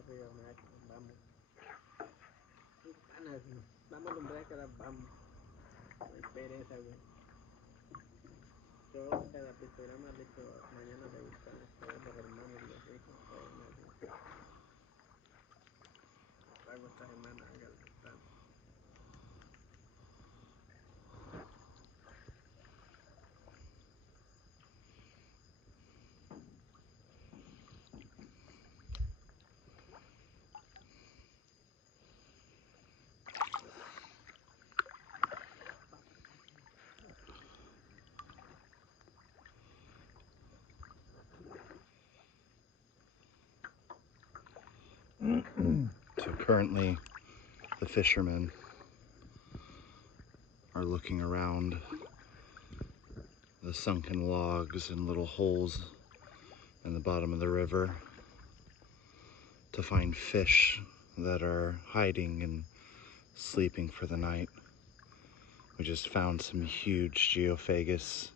arriba, vamos. Ganas, vamos, hombre, que vamos. No hay pereza, güey. Yo cada pictograma le dicho, mañana le buscan todos los hermanos y los hijos, vayan así. Pago esta semana, haga el restante. So currently the fishermen are looking around the sunken logs and little holes in the bottom of the river to find fish that are hiding and sleeping for the night. We just found some huge geophagus,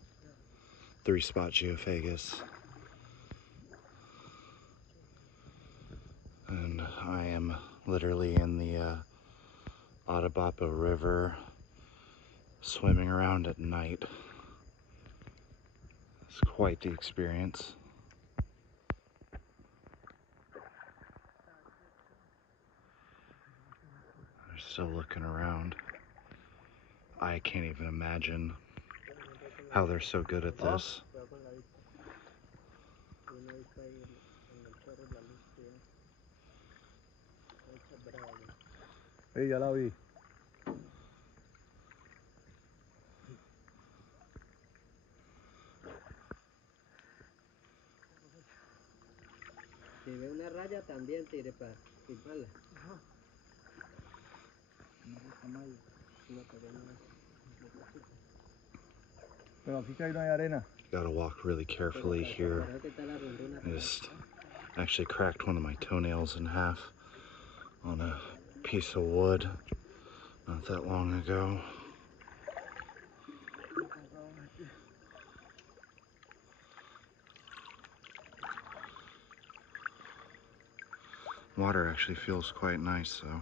3-spot geophagus. And I am literally in the Atabapo River swimming around at night. It's quite the experience. They're still looking around. I can't even imagine how they're so good at this. Hey, ya la vi. Si ve una raya también tire para filmarla. Pero aquí que no hay arena. Gotta walk really carefully here. I just actually cracked one of my toenails in half on a piece of wood not that long ago. Water actually feels quite nice though.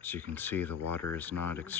As you can see, the water is not extreme.